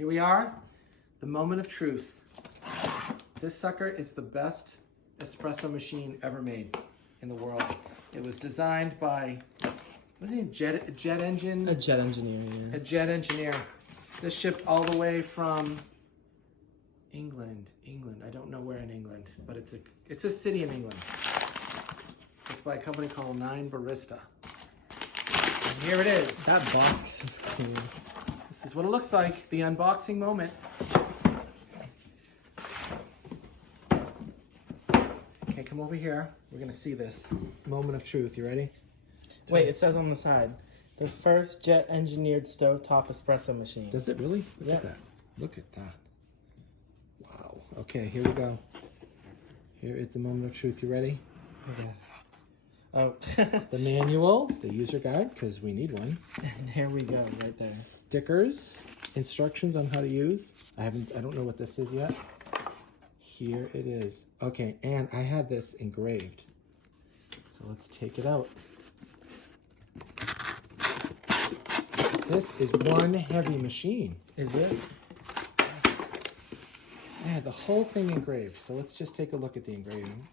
Here we are, the moment of truth. This sucker is the best espresso machine ever made in the world. It was designed by, what's his name, jet engine? A jet engineer, yeah. A jet engineer. This shipped all the way from England. I don't know where in England, but it's a city in England. It's by a company called My9Barista. And here it is. That box is cool. This is what it looks like, the unboxing moment. Okay, come over here. We're gonna see this moment of truth. You ready? Wait, it says on the side, the first jet engineered stovetop espresso machine. Does it really? Look at that. Look at that. Wow. Okay, here we go. Here is the moment of truth. You ready? Okay. Oh. The manual, the user guide, because we need one. And there we go, right there. Stickers, instructions on how to use. I don't know what this is yet. Here it is. Okay, and I had this engraved. So let's take it out. This is one heavy machine. Is it? I had the whole thing engraved. So let's just take a look at the engraving.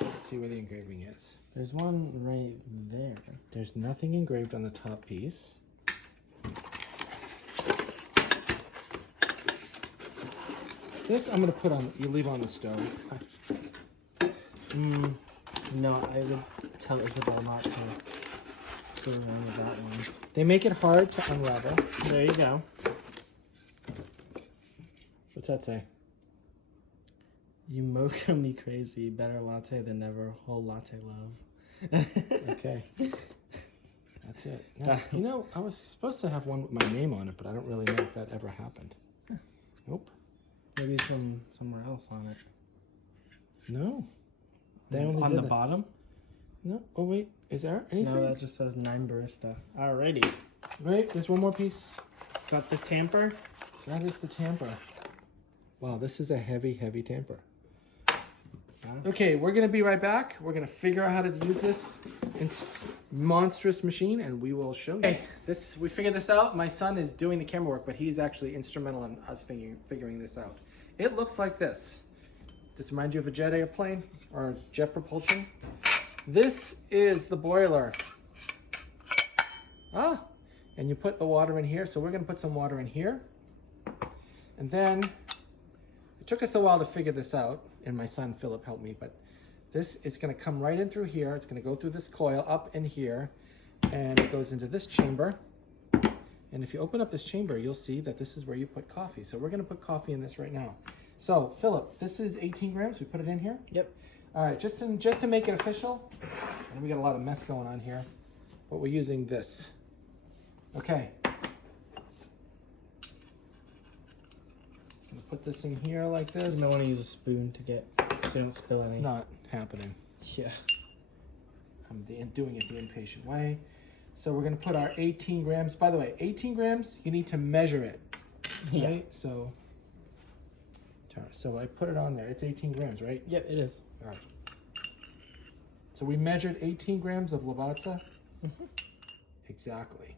Let's see where the engraving is. There's one right there. There's nothing engraved on the top piece. This I'm gonna put on, you leave on the stove. No, I would tell Isabel not to screw around with that one. They make it hard to unravel. There you go. What's that say? You mocha me crazy. Better latte than never. Whole latte love. Okay. That's it. Now, you know, I was supposed to have one with my name on it, but I don't really know if that ever happened. Nope. Maybe somewhere else on it. No. They only on did the that. bottom? No. Oh wait, is there anything? No, that just says 9Barista. Alrighty. Wait, there's one more piece. Is that the tamper? That is the tamper. Wow, this is a heavy, heavy tamper. Okay, we're gonna be right back. We're gonna figure out how to use this monstrous machine, and we will show you. Okay, we figured this out. My son is doing the camera work, but he's actually instrumental in us figuring this out. It looks like this. Does this remind you of a jet airplane or jet propulsion? This is the boiler. And you put the water in here. So we're gonna put some water in here. And then, it took us a while to figure this out, and my son Philip helped me, but this is gonna come right in through here. It's gonna go through this coil up in here, and it goes into this chamber. And if you open up this chamber, you'll see that this is where you put coffee. So we're gonna put coffee in this right now. So Philip, this is 18 grams. We put it in here? Yep. All right, just to make it official, and we got a lot of mess going on here, but we're using this. Okay. Gonna put this in here like this. You might want to use a spoon to get, so you don't spill any. It's not happening. Yeah. I'm doing it the impatient way. So we're gonna put our 18 grams. By the way, 18 grams, you need to measure it. Yeah. Right? So I put it on there. It's 18 grams, right? Yep, it is. All right. So we measured 18 grams of Lavazza. Mm-hmm. Exactly.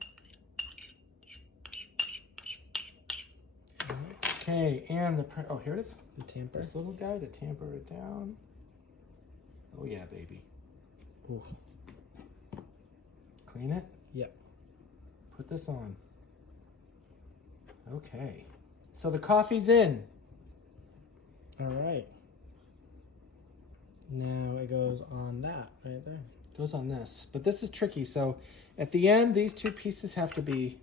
Okay, and oh, here it is. The tamper. This little guy to tamper it down. Oh yeah, baby. Ooh. Clean it. Yep. Put this on. Okay. So the coffee's in. All right. Now it goes on that right there. Goes on this. But this is tricky. So at the end, these two pieces have to be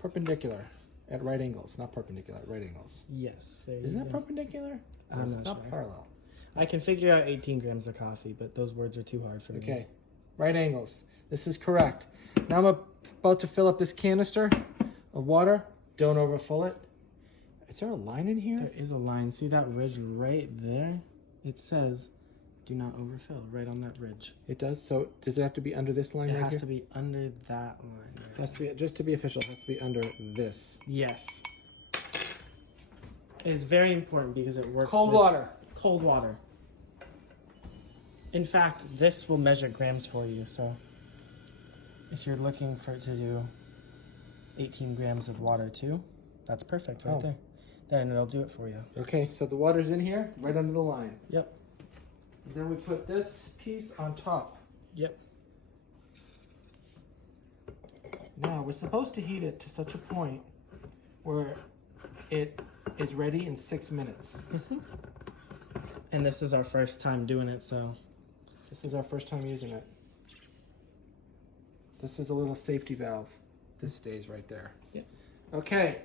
perpendicular at right angles. Not perpendicular, at right angles. Yes. Isn't that perpendicular? I'm It's not sure. parallel. I can figure out 18 grams of coffee, but those words are too hard for me. Okay. Right angles. This is correct. Now I'm about to fill up this canister of water. Don't overfill it. Is there a line in here? There is a line. See that ridge right there? It says, do not overfill, right on that ridge. It does? So does it have to be under this line It right has here? to be under that line. Right It has to be, just to be official, it has to be under this. Yes. It's very important because it works Cold with water. cold water. In fact, this will measure grams for you. So if you're looking for it to do 18 grams of water too, That's perfect right Oh. there. Then it'll do it for you. Okay, so the water's in here, right under the line. Yep. And then we put this piece on top. Yep. Now, we're supposed to heat it to such a point where it is ready in 6 minutes. And this is our first time doing it, so. This is our first time using it. This is a little safety valve. This stays right there. Yep. Okay.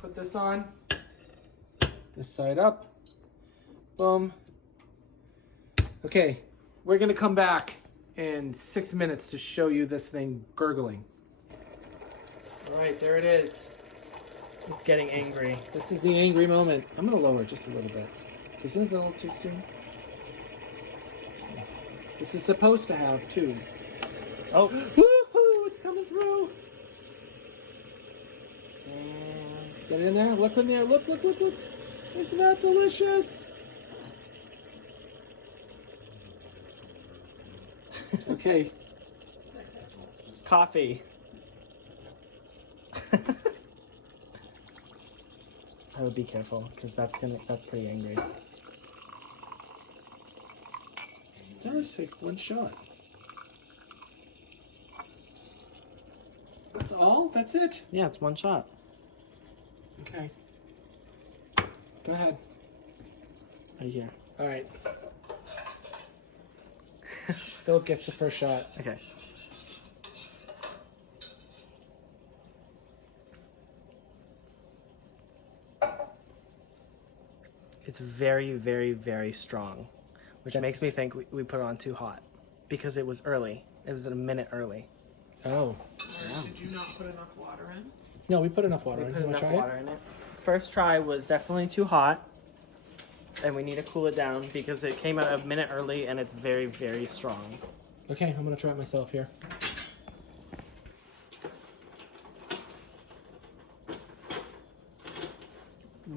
Put this on. This side up. Boom. Okay, we're gonna come back in 6 minutes to show you this thing gurgling. All right, there it is. It's getting angry. This is the angry moment. I'm gonna lower it just a little bit. Isn't this a little too soon? This is supposed to have two. Oh. Woohoo! It's coming through. And get it in there. Look in there. Look, look, look, look. Isn't that delicious? Okay. Coffee. I would be careful because that's pretty angry. Just take one shot. That's all? That's it? Yeah, it's one shot. Okay. Go ahead. Right here. All right. Philip gets the first shot. Okay. It's very, very, very strong, which makes me think we put it on too hot because it was early. It was a minute early. Oh. Did you not put enough water in? No, we put enough water We in. put You wanna enough try water in it. First try was definitely too hot, and we need to cool it down because it came out a minute early and it's very, very strong. it? Okay, I'm gonna try it myself here.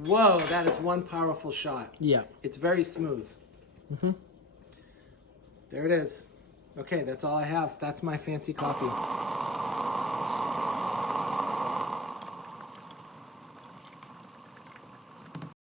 Whoa, that is one powerful shot. Yeah. It's very smooth. Mm-hmm. There it is. Okay, that's all I have. That's my fancy coffee.